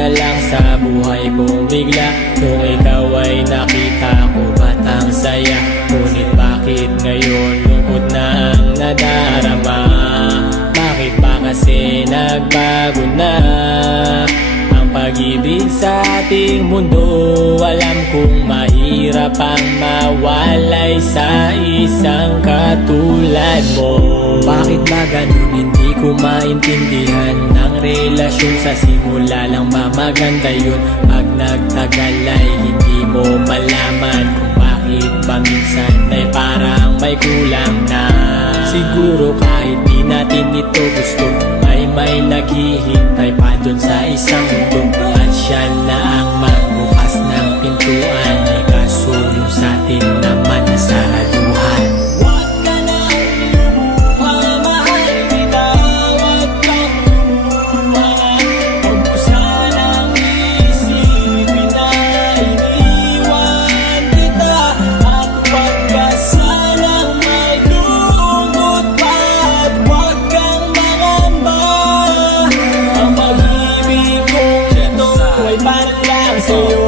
na lang sa buhay ko bigla nung ikaw ay nakita ko. Ba't ang saya, ngunit bakit ngayon lungkot na ang nadarama? Bakit ba kasi nagbago na ang pag-ibig sa ating mundo? Alam kong mahirap ang mawalay sa isang katulad mo. Bakit ba ganun, hindi ko maintindihan ang relasyon. Sa simula lang ba maganda yun? Pag nagtagal ay hindi mo malaman kung bakit ba minsan ay parang may kulang na. Siguro kahit di natin ito gusto, ay may naghihintay pa dun sa isang mundo. At siya na ang magbukas ng pintuan, ay kaso yung sa atin naman nasaraduhan. Huwag ka na lumuha, mahal kita. Huwag kang lumuha, huwag mo sanang isipin na iniwan kita. At huwag ka sanang malungkot pa, at huwag kang mangamba. Ang pag-ibig kong ito ay para lang sa'yo.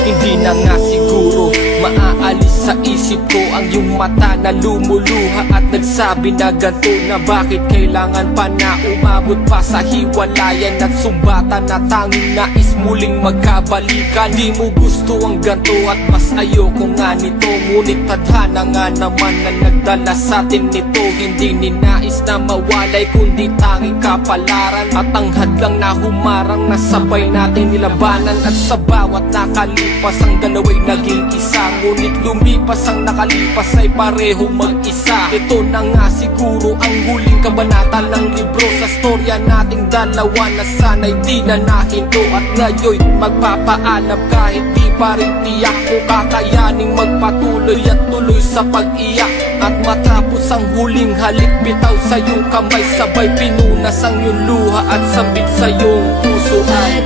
Hindi na nga siguro maaalis sa isip ko ang iyong mata na lumuluha at nagsabi na ganito na bakit kailangan pa na umabot pa sa hiwalayan at sumbatan na tanging nais muling magkabalikan. Di mo gusto ang ganito at mas ayoko nga nito, ngunit tadhana nga naman na nagdala sa atin nito. Hindi ninais na mawalay kundi tanging kapalaran, at ang hadlang na humarang na sabay natin nilabanan. At sa bawat nakalipas ang dalawa'y naging isa, ngunit lumipas ang nakalipas ay pareho mag-isa. Ito na nga siguro ang huling kabanata ng libro sa storya nating dalawa na sana'y di na nahinto. At ngayon magpapaalam kahit di pa rin tiyak ko kakayaning magpatuloy at tuloy sa pag-iyak. At matapos ang huling halik, bitaw sa iyong kamay, sabay pinunas ang iyong luha at sabit sa iyong puso ay